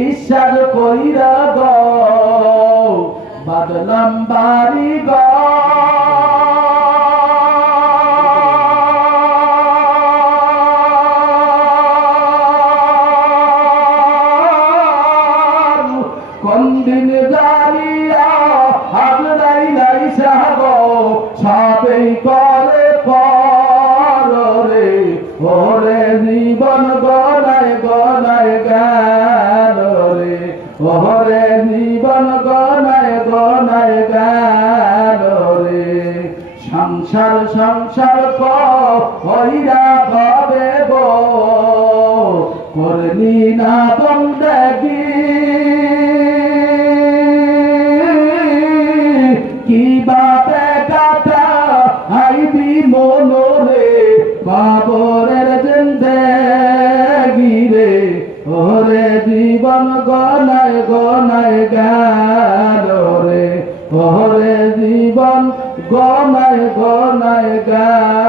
ঈশ্বর কইরা গো বাদলাম বাড়ি গো কোন দিন জানিয়া হাজরাই নাই সাগো সবেই করে পরে ওরে জীবন গনায় গনায় গেল রে ওরে জীবন গনায় গনায় গেল রে সংসার সংসার কইরা ভাবে গো করলি না বন্দেগি কিভাবে কাটা আইবি মনোরে বাবরের জিন্দেগি রে ওরে জীবন গনায় গনায় গেল রে ওরে জীবন গনায় গনায় গেল